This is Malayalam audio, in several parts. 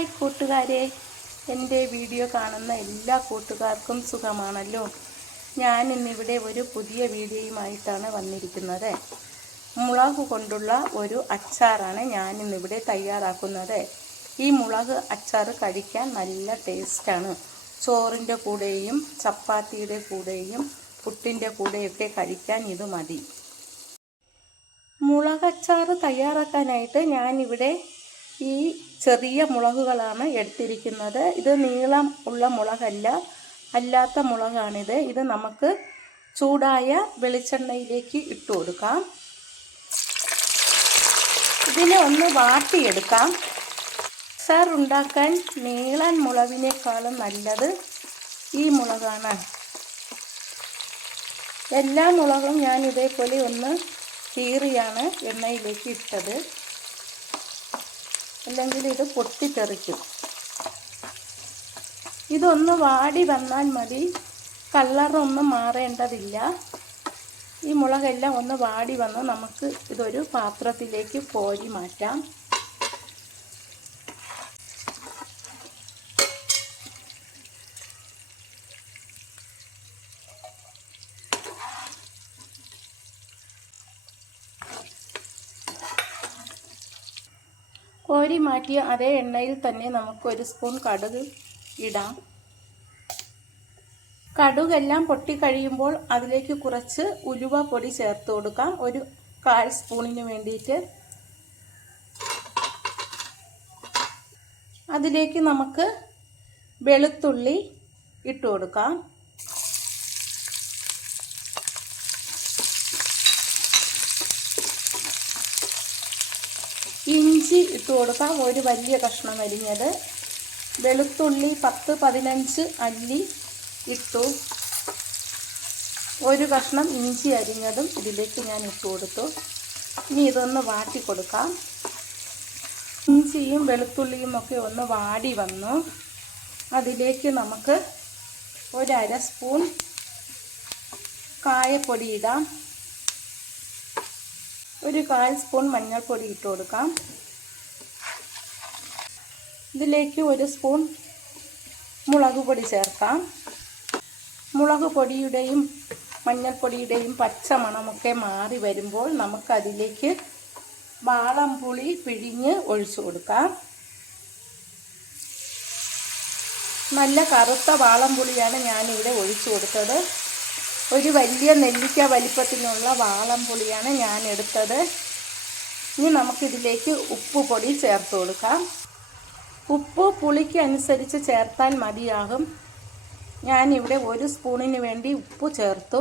ഹായ് കൂട്ടുകാരെ, എൻ്റെ വീഡിയോ കാണുന്ന എല്ലാ കൂട്ടുകാർക്കും സുഖമാണല്ലോ. ഞാൻ ഇന്നിവിടെ ഒരു പുതിയ വീഡിയോയുമായിട്ടാണ് വന്നിരിക്കുന്നത്. മുളക് കൊണ്ടുള്ള ഒരു അച്ചാറാണ് ഞാൻ ഇന്നിവിടെ തയ്യാറാക്കുന്നത്. ഈ മുളക് അച്ചാർ കഴിക്കാൻ നല്ല ടേസ്റ്റാണ്. ചോറിൻ്റെ കൂടെയും ചപ്പാത്തിയുടെ കൂടെയും പുട്ടിൻ്റെ കൂടെയൊക്കെ കഴിക്കാൻ ഇത് മതി. മുളകച്ചാർ തയ്യാറാക്കാനായിട്ട് ഞാനിവിടെ ഈ ചെറിയ മുളകുകളാണ് എടുത്തിരിക്കുന്നത്. ഇത് നീളം ഉള്ള മുളകല്ല, അല്ലാത്ത മുളകാണിത്. ഇത് നമുക്ക് ചൂടായ വെളിച്ചെണ്ണയിലേക്ക് ഇട്ട് കൊടുക്കാം. ഇതിനെ ഒന്ന് വാട്ടിയെടുക്കാം. അച്ചാർ ഉണ്ടാക്കാൻ നീളൻ മുളകിനേക്കാളും നല്ലത് ഈ മുളകാണ്. എല്ലാ മുളകും ഞാൻ ഇതേപോലെ ഒന്ന് കീറിയാണ് എണ്ണയിലേക്ക് ഇട്ടത്, അല്ലെങ്കിൽ ഇത് പൊട്ടിത്തെറിക്കും. ഇതൊന്ന് വാടി വന്നാൽ മതി, കളറൊന്നും മാറേണ്ടതില്ല. ഈ മുളകെല്ലാം ഒന്ന് വാടി വന്ന് നമുക്ക് ഇതൊരു പാത്രത്തിലേക്ക് കോരി മാറ്റാം. കോരി മാറ്റിയ അതേ എണ്ണയിൽ തന്നെ നമുക്ക് ഒരു സ്പൂൺ കടുക് ഇടാം. കടുകെല്ലാം പൊട്ടിക്കഴിയുമ്പോൾ അതിലേക്ക് കുറച്ച് ഉലുവ പൊടി ചേർത്ത് കൊടുക്കാം, ഒരു 1/4 സ്പൂണിന് വേണ്ടിയിട്ട്. അതിലേക്ക് നമുക്ക് വെളുത്തുള്ളി ഇട്ട് കൊടുക്കാം. ഇഞ്ചി ഇട്ട് കൊടുക്കാം, ഒരു വലിയ കഷ്ണം അരിഞ്ഞത്. വെളുത്തുള്ളി 10-15 അല്ലി ഇട്ടു. ഒരു കഷ്ണം ഇഞ്ചി അരിഞ്ഞതും ഇതിലേക്ക് ഞാൻ ഇട്ട് കൊടുത്തു. ഇനി ഇതൊന്ന് വാട്ടി കൊടുക്കാം. ഇഞ്ചിയും വെളുത്തുള്ളിയും ഒക്കെ ഒന്ന് വാടി വന്നു. അതിലേക്ക് നമുക്ക് 1/2 സ്പൂൺ കായപ്പൊടി ഇടാം. ഒരു 1/4 സ്പൂൺ മഞ്ഞൾപ്പൊടി ഇട്ട് കൊടുക്കാം. ഇതിലേക്ക് 1 സ്പൂൺ മുളക് പൊടി ചേർക്കാം. മുളക് പൊടിയുടെയും മഞ്ഞൾപ്പൊടിയുടെയും പച്ച മണമൊക്കെ മാറി വരുമ്പോൾ നമുക്കതിലേക്ക് വാളംപുളി പിഴിഞ്ഞ് ഒഴിച്ചു കൊടുക്കാം. നല്ല കറുത്ത വാളംപുളിയാണ് ഞാനിവിടെ ഒഴിച്ചു കൊടുത്തത്. ഒരു വലിയ നെല്ലിക്ക വലിപ്പത്തിലുള്ള വാളംപുളിയാണ് ഞാൻ എടുത്തത്. ഇനി നമുക്കിതിലേക്ക് ഉപ്പ് പൊടി ചേർത്ത് കൊടുക്കാം. ഉപ്പ് പുളിക്ക് അനുസരിച്ച് ചേർത്താൽ മതിയാകും. ഞാനിവിടെ 1 സ്പൂണിന് വേണ്ടി ഉപ്പ് ചേർത്തു.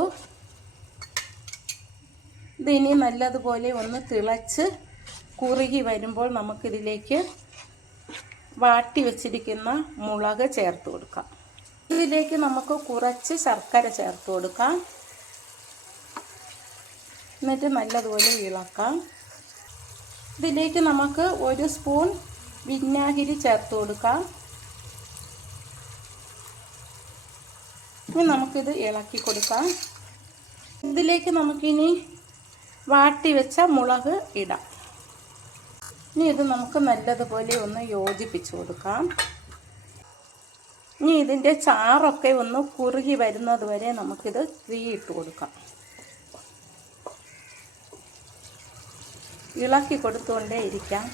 ഇതിനി നല്ലതുപോലെ ഒന്ന് തിളച്ച് കുറുകി വരുമ്പോൾ നമുക്കിതിലേക്ക് വാട്ടി വെച്ചിരിക്കുന്ന മുളക് ചേർത്ത് കൊടുക്കാം. ഇതിലേക്ക് നമുക്ക് കുറച്ച് ശർക്കര ചേർത്ത് കൊടുക്കാം. എന്നിട്ട് നല്ലതുപോലെ ഇളക്കാം. ഇതിലേക്ക് നമുക്ക് 1 സ്പൂൺ വിനാഗിരി ചേർത്ത് കൊടുക്കാം. ഇനി നമുക്കിത് ഇളക്കി കൊടുക്കാം. ഇതിലേക്ക് നമുക്കിനി വാട്ടി വെച്ച മുളക് ഇടാം. ഇനി ഇത് നമുക്ക് നല്ലതുപോലെ ഒന്ന് യോജിപ്പിച്ച് കൊടുക്കാം. ഇനി ഇതിൻ്റെ ചാറൊക്കെ ഒന്ന് കുറുകി വരുന്നത് വരെ നമുക്കിത് തീയിട്ട് കൊടുക്കാം. ഇളക്കി കൊടുത്തുകൊണ്ടേ ഇരിക്കാം.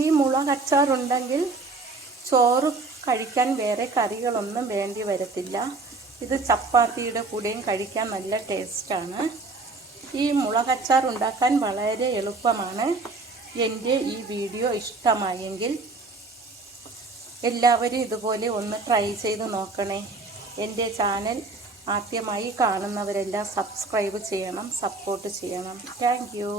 ഈ മുളകച്ചാറുണ്ടെങ്കിൽ ചോറ് കഴിക്കാൻ വേറെ കറികളൊന്നും വേണ്ടി വരത്തില്ല. ഇത് ചപ്പാത്തിയുടെ കൂടെയും കഴിക്കാൻ നല്ല ടേസ്റ്റാണ്. ഈ മുളകച്ചാർ ഉണ്ടാക്കാൻ വളരെ എളുപ്പമാണ്. എൻ്റെ ഈ വീഡിയോ ഇഷ്ടമായെങ്കിൽ എല്ലാവരും ഇതുപോലെ ഒന്ന് ട്രൈ ചെയ്ത് നോക്കണേ. എൻ്റെ ചാനൽ ആദ്യമായി കാണുന്നവരെല്ലാം സബ്സ്ക്രൈബ് ചെയ്യണം, സപ്പോർട്ട് ചെയ്യണം. Thank you.